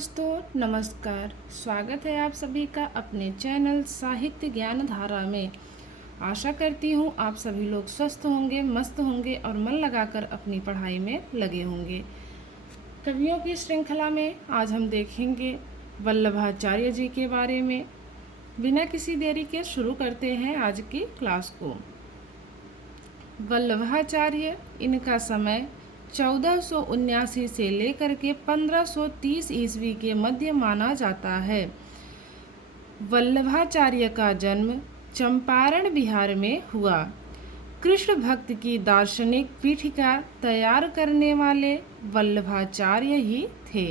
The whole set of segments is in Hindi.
दोस्तों, नमस्कार। स्वागत है आप सभी का अपने चैनल साहित्य ज्ञान धारा में। आशा करती हूँ आप सभी लोग स्वस्थ होंगे, मस्त होंगे और मन लगाकर अपनी पढ़ाई में लगे होंगे। कवियों की श्रृंखला में आज हम देखेंगे वल्लभाचार्य जी के बारे में। बिना किसी देरी के शुरू करते हैं आज की क्लास को। वल्लभाचार्य, इनका समय 1479 से लेकर के 1530 ईस्वी के मध्य माना जाता है। वल्लभाचार्य का जन्म चंपारण बिहार में हुआ। कृष्ण भक्त की दार्शनिक पीठिका तैयार करने वाले वल्लभाचार्य ही थे।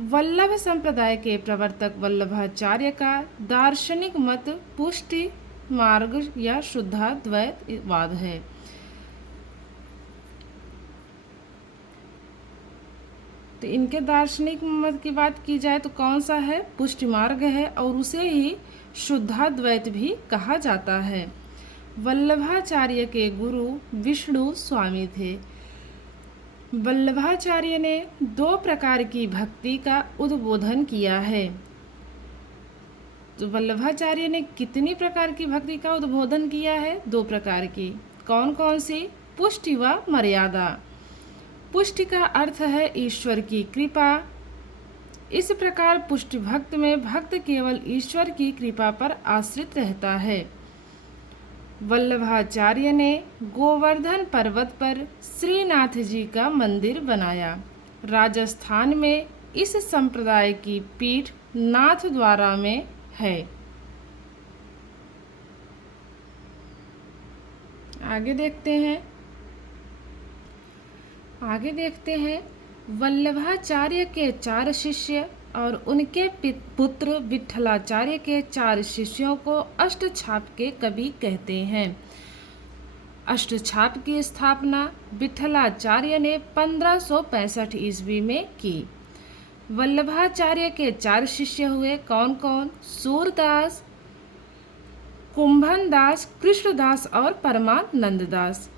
वल्लभ संप्रदाय के प्रवर्तक वल्लभाचार्य का दार्शनिक मत पुष्टि मार्ग या शुद्धाद्वैतवाद है। तो इनके दार्शनिक मत की बात की जाए तो कौन सा है? पुष्टि मार्ग है और उसे ही शुद्धाद्वैत भी कहा जाता है। वल्लभाचार्य के गुरु विष्णु स्वामी थे। वल्लभाचार्य ने 2 प्रकार की भक्ति का उद्बोधन किया है। तो वल्लभाचार्य ने कितनी प्रकार की भक्ति का उद्बोधन किया है? 2 प्रकार की। कौन कौन सी? पुष्टि व मर्यादा। पुष्टि का अर्थ है ईश्वर की कृपा। इस प्रकार पुष्टि भक्त में भक्त केवल ईश्वर की कृपा पर आश्रित रहता है। वल्लभाचार्य ने गोवर्धन पर्वत पर श्रीनाथ जी का मंदिर बनाया। राजस्थान में इस संप्रदाय की पीठ नाथद्वारा में है। आगे देखते हैं वल्लभाचार्य के 4 शिष्य और उनके पुत्र विठलाचार्य के 4 शिष्यों को अष्टछाप के कवि कहते हैं। अष्टछाप की स्थापना विठलाचार्य ने 1565 ईस्वी में की। वल्लभाचार्य के 4 शिष्य हुए कौन कौन? सूरदास, कुंभनदास, कृष्णदास और परमानंद दास।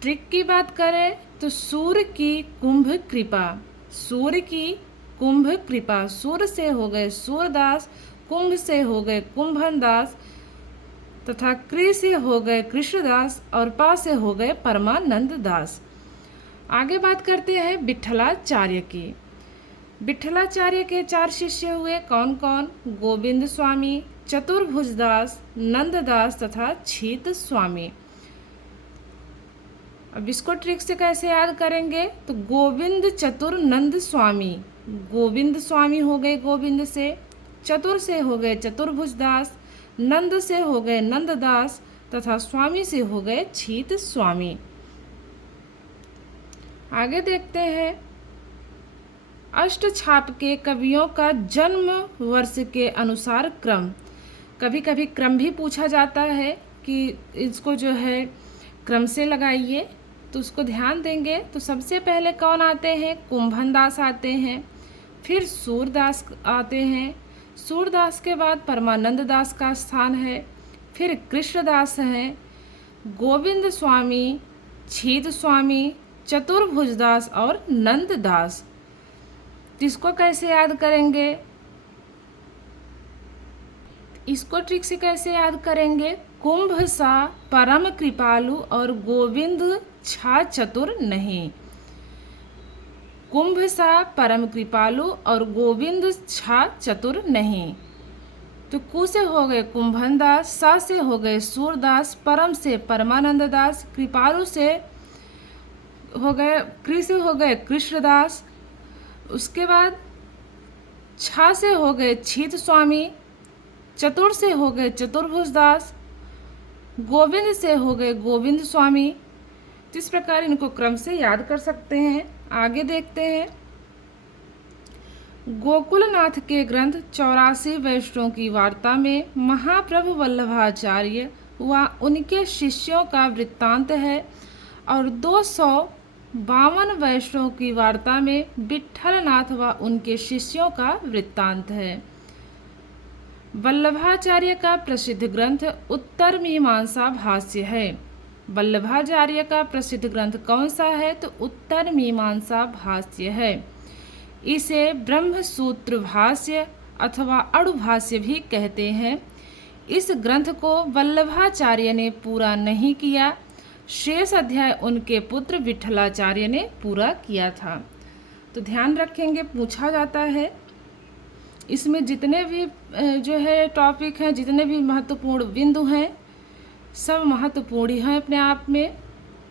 ट्रिक की बात करें तो सूर्य की कुंभ कृपा, सूर्य की कुंभ कृपा, सूर्य से हो गए सूरदास, कुंभ से हो गए कुंभनदास तथा कृ से हो गए कृष्णदास और पा से हो गए परमानंद दास। आगे बात करते हैं विठलाचार्य की। विठलाचार्य के 4 शिष्य हुए कौन कौन? गोविंद स्वामी, चतुर्भुजदास, नंददास तथा छीत स्वामी। अब इसको ट्रिक से कैसे याद करेंगे? तो गोविंद चतुर नंद स्वामी, गोविंद स्वामी हो गए गोविंद से, चतुर से हो गए चतुर्भुजदास, नंद से हो गए नंददास तथा स्वामी से हो गए छीत स्वामी। आगे देखते हैं अष्टछाप के कवियों का जन्म वर्ष के अनुसार क्रम। कभी कभी क्रम भी पूछा जाता है कि इसको जो है क्रम से लगाइए, तो उसको ध्यान देंगे। तो सबसे पहले कौन आते हैं? कुंभनदास आते हैं, फिर सूरदास आते हैं, सूरदास के बाद परमानंद दास का स्थान है, फिर कृष्णदास हैं, गोविंद स्वामी, छीत स्वामी, चतुर्भुजदास और नंददास। इसको कैसे याद करेंगे? इसको ट्रिक से कैसे याद करेंगे? कुंभ सा परम कृपालु और गोविंद छा चतुर नहीं। कुंभ सा परम कृपालु और गोविंद छा चतुर नहीं। तो कु से हो गए कुंभनदास, सा से हो गए सूरदास, परम से परमानंद दास, कृपालु से हो गए, कृ से हो गए कृष्णदास, उसके बाद छा से हो गए छीत स्वामी, चतुर से हो गए चतुर्भुजदास, गोविंद से हो गए गोविंद स्वामी। तो इस प्रकार इनको क्रम से याद कर सकते हैं। आगे देखते हैं गोकुलनाथ के ग्रंथ 84 वैष्णवों की वार्ता में महाप्रभु वल्लभाचार्य व उनके शिष्यों का वृत्तांत है और 252 वैष्णवों की वार्ता में विठलनाथ व उनके शिष्यों का वृत्तांत है। वल्लभाचार्य का प्रसिद्ध ग्रंथ उत्तर मीमांसा भाष्य है। वल्लभाचार्य का प्रसिद्ध ग्रंथ कौन सा है? तो उत्तर मीमांसा भाष्य है। इसे ब्रह्मसूत्र भाष्य अथवा अणुभाष्य भी कहते हैं। इस ग्रंथ को वल्लभाचार्य ने पूरा नहीं किया, शेष अध्याय उनके पुत्र विठलाचार्य ने पूरा किया था। तो ध्यान रखेंगे, पूछा जाता है इसमें जितने भी जो है टॉपिक हैं, जितने भी महत्वपूर्ण बिंदु हैं, सब महत्वपूर्ण ही हैं अपने आप में।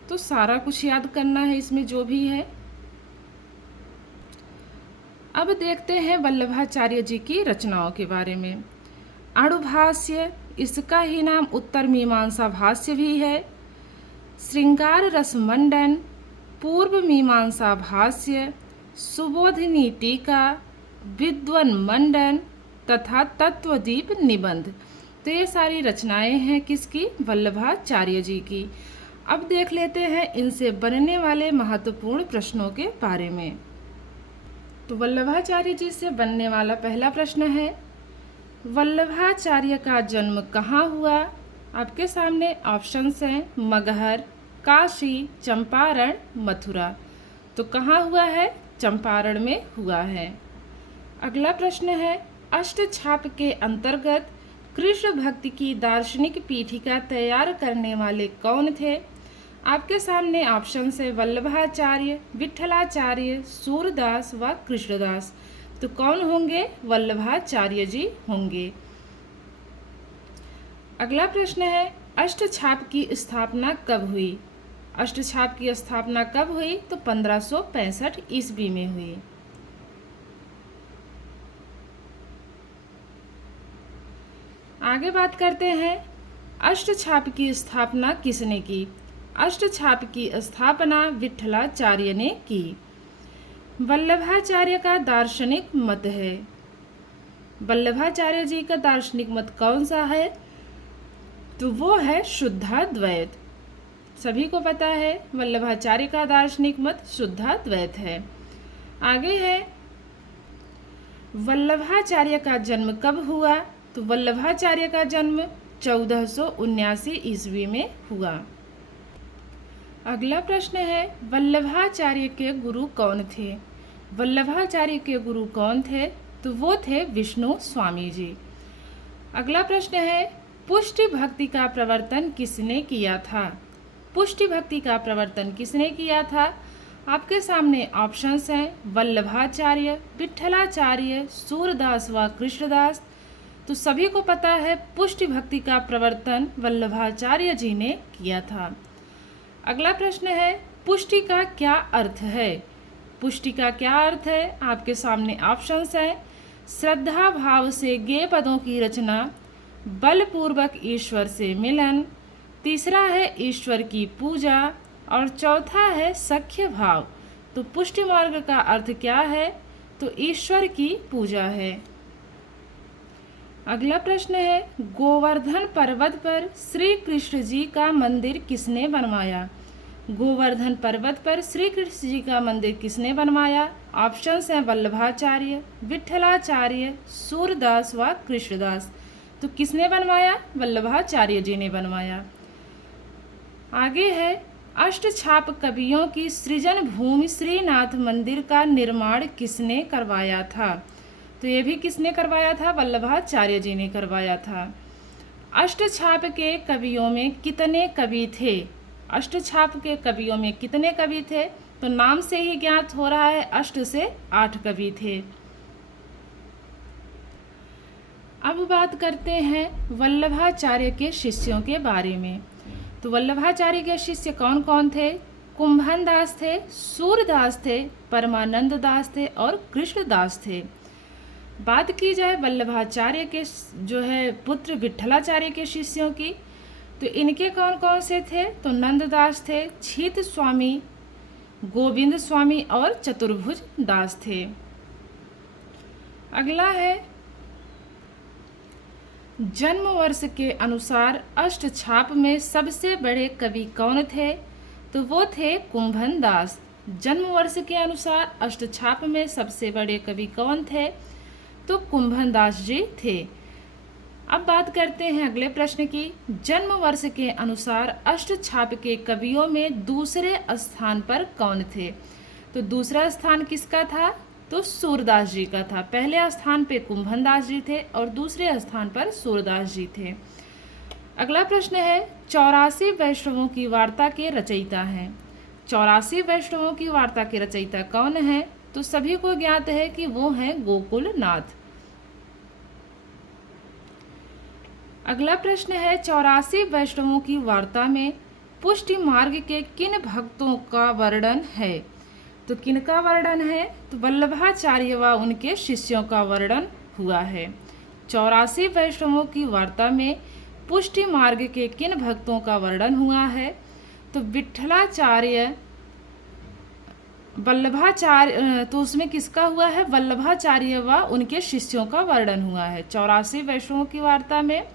तो सारा कुछ याद करना है इसमें जो भी है। अब देखते हैं वल्लभाचार्य जी की रचनाओं के बारे में। अणुभाष्य, इसका ही नाम उत्तर मीमांसा भाष्य भी है। श्रृंगार रस मंडन, पूर्व मीमांसा भाष्य, सुबोधिनी टीका, विद्वन मंडन तथा तत्वदीप निबंध। तो ये सारी रचनाएं हैं किसकी? वल्लभाचार्य जी की। अब देख लेते हैं इनसे बनने वाले महत्वपूर्ण प्रश्नों के बारे में। तो वल्लभाचार्य जी से बनने वाला पहला प्रश्न है, वल्लभाचार्य का जन्म कहाँ हुआ? आपके सामने ऑप्शंस हैं मगहर, काशी, चंपारण, मथुरा। तो कहाँ हुआ है? चंपारण में हुआ है। अगला प्रश्न है, अष्टछाप के अंतर्गत कृष्ण भक्ति की दार्शनिक पीठिका तैयार करने वाले कौन थे? आपके सामने ऑप्शन है वल्लभाचार्य, विठलाचार्य, सूरदास व कृष्णदास। तो कौन होंगे? वल्लभाचार्य जी होंगे। अगला प्रश्न है, अष्टछाप की स्थापना कब हुई? अष्टछाप की स्थापना कब हुई? तो 1565 ईस्वी में हुई। आगे बात करते हैं, अष्टछाप की स्थापना किसने की? अष्टछाप की स्थापना विठलाचार्य ने की। वल्लभाचार्य का दार्शनिक मत है। वल्लभाचार्य जी का दार्शनिक मत कौन सा है? तो वो है शुद्धाद्वैत। सभी को पता है वल्लभाचार्य का दार्शनिक मत शुद्धाद्वैत है। आगे है, वल्लभाचार्य का जन्म कब हुआ? तो वल्लभाचार्य का जन्म 1479 ईस्वी में हुआ। अगला प्रश्न है, वल्लभाचार्य के गुरु कौन थे? वल्लभाचार्य के गुरु कौन थे? तो वो थे विष्णु स्वामी जी। अगला प्रश्न है, पुष्टि भक्ति का प्रवर्तन किसने किया था? पुष्टि भक्ति का प्रवर्तन किसने किया था? आपके सामने ऑप्शंस हैं वल्लभाचार्य, विठलाचार्य, सूरदास व कृष्णदास। तो सभी को पता है पुष्टि भक्ति का प्रवर्तन वल्लभाचार्य जी ने किया था। अगला प्रश्न है, पुष्टि का क्या अर्थ है? पुष्टि का क्या अर्थ है? आपके सामने ऑप्शंस हैं श्रद्धा भाव से गे पदों की रचना, बलपूर्वक ईश्वर से मिलन, तीसरा है ईश्वर की पूजा और चौथा है सख्य भाव। तो पुष्टि मार्ग का अर्थ क्या है? तो ईश्वर की पूजा है। अगला प्रश्न है, गोवर्धन पर्वत पर श्री कृष्ण जी का मंदिर किसने बनवाया? गोवर्धन पर्वत पर श्री कृष्ण जी का मंदिर किसने बनवाया? ऑप्शंस हैं वल्लभाचार्य, विठलाचार्य, सूरदास व कृष्णदास। तो किसने बनवाया? वल्लभाचार्य जी ने बनवाया। आगे है, अष्टछाप कवियों की सृजन भूमि श्रीनाथ मंदिर का निर्माण किसने करवाया था? तो ये भी किसने करवाया था? वल्लभाचार्य जी ने करवाया था। अष्टछाप के कवियों में कितने कवि थे? अष्टछाप के कवियों में कितने कवि थे? तो नाम से ही ज्ञात हो रहा है अष्ट से 8 कवि थे। अब बात करते हैं वल्लभाचार्य के शिष्यों के बारे में। तो वल्लभाचार्य के शिष्य कौन कौन थे? कुंभन दास थे, सूरदास थे, परमानंद दास थे और कृष्णदास थे। बात की जाए वल्लभाचार्य के जो है पुत्र विठलाचार्य के शिष्यों की, तो इनके कौन कौन से थे? तो नंददास थे, छीत स्वामी, गोविंद स्वामी और चतुर्भुज दास थे। अगला है, जन्म वर्ष के अनुसार अष्टछाप में सबसे बड़े कवि कौन थे? तो वो थे कुंभन दास। जन्म वर्ष के अनुसार अष्टछाप में सबसे बड़े कवि कौन थे? तो कुंभन दास जी थे। अब बात करते हैं अगले प्रश्न की। जन्म वर्ष के अनुसार अष्टछाप के कवियों में दूसरे स्थान पर कौन थे? तो दूसरा स्थान किसका था? तो सूरदास जी का था। पहले स्थान पे कुंभनदास जी थे और दूसरे स्थान पर सूरदास जी थे। अगला प्रश्न है 84 वैष्णवों की वार्ता के रचयिता हैं। 84 वैष्णवों की वार्ता के रचयिता कौन है? तो सभी को ज्ञात है कि वो हैं गोकुलनाथ। अगला प्रश्न है 84 वैष्णवों की वार्ता में पुष्टि मार्ग के किन भक्तों का वर्णन है? तो किनका वर्णन है? तो वल्लभाचार्य व उनके शिष्यों का वर्णन हुआ है। 84 वैष्णवों की वार्ता में पुष्टि मार्ग के किन भक्तों का वर्णन हुआ है? तो विठलाचार्य वल्लभाचार्य, तो उसमें किसका हुआ है? वल्लभाचार्य व उनके शिष्यों का वर्णन हुआ है। 84 वैष्णवों की वार्ता में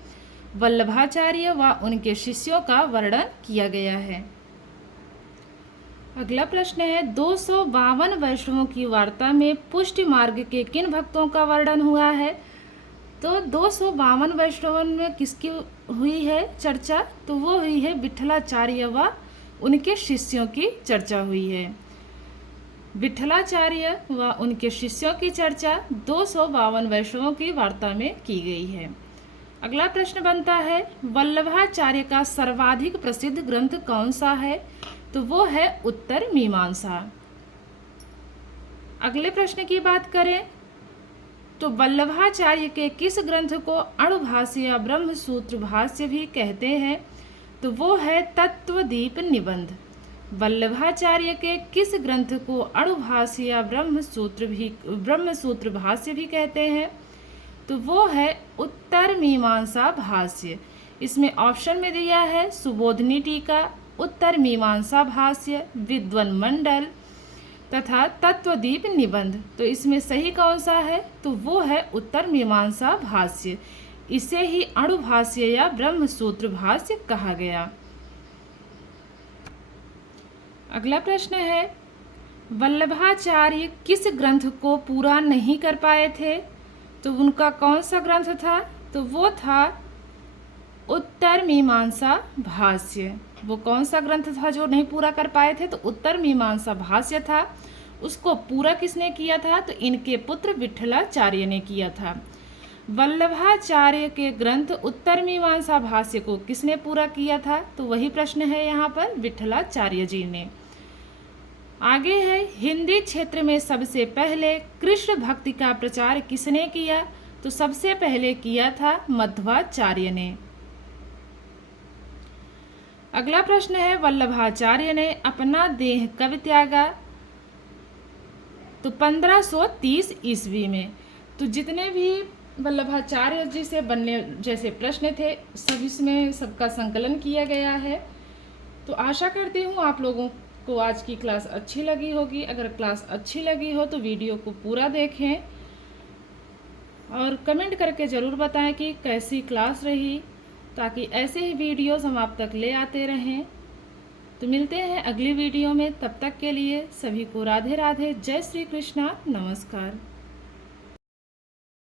वल्लभाचार्य व उनके शिष्यों का वर्णन किया गया है। अगला प्रश्न है 252 वैष्णवों की वार्ता में पुष्टि मार्ग के किन भक्तों का वर्णन हुआ है? तो 252 वैष्णवों में किसकी हुई है चर्चा? तो वो हुई है विठलाचार्य व उनके शिष्यों की चर्चा हुई है। विठलाचार्य व उनके शिष्यों की चर्चा 252 वैष्णवों की वार्ता में की गई है। अगला प्रश्न बनता है वल्लभाचार्य का सर्वाधिक प्रसिद्ध ग्रंथ कौन सा है? तो वो है उत्तर मीमांसा। अगले प्रश्न की बात करें तो वल्लभाचार्य के किस ग्रंथ को अणुभाष्य या ब्रह्मसूत्र भाष्य भी कहते हैं? तो वो है तत्वदीप निबंध। वल्लभाचार्य के किस ग्रंथ को अणुभाष्य या ब्रह्मसूत्र भाष्य भी कहते हैं? तो वो है उत्तर मीमांसा भाष्य। इसमें ऑप्शन में दिया है सुबोधनी टीका, उत्तर मीमांसा भाष्य, विद्वन मंडल तथा तत्वदीप निबंध। तो इसमें सही कौन सा है? तो वो है उत्तर मीमांसा भाष्य। इसे ही अणुभाष्य या ब्रह्मसूत्र भाष्य कहा गया। अगला प्रश्न है वल्लभाचार्य किस ग्रंथ को पूरा नहीं कर पाए थे? तो उनका कौन सा ग्रंथ था? तो वो था उत्तर मीमांसा भाष्य। वो कौन सा ग्रंथ था जो नहीं पूरा कर पाए थे? तो उत्तर मीमांसा भाष्य था। उसको पूरा किसने किया था? तो इनके पुत्र विठलाचार्य ने किया था। वल्लभाचार्य के ग्रंथ उत्तर मीमांसा भाष्य को किसने पूरा किया था? तो वही प्रश्न है यहाँ पर, विठलाचार्य जी ने। आगे है हिंदी क्षेत्र में सबसे पहले कृष्ण भक्ति का प्रचार किसने किया? तो सबसे पहले किया था मध्वाचार्य ने। अगला प्रश्न है वल्लभाचार्य ने अपना देह कब त्यागा? तो 1530 ईस्वी में। तो जितने भी वल्लभाचार्य जी से बनने जैसे प्रश्न थे सब इसमें सबका संकलन किया गया है। तो आशा करती हूँ आप लोगों को आज की क्लास अच्छी लगी होगी। अगर क्लास अच्छी लगी हो तो वीडियो को पूरा देखें और कमेंट करके ज़रूर बताएं कि कैसी क्लास रही, ताकि ऐसे ही वीडियोस हम आप तक ले आते रहें। तो मिलते हैं अगली वीडियो में, तब तक के लिए सभी को राधे राधे, जय श्री कृष्णा, नमस्कार।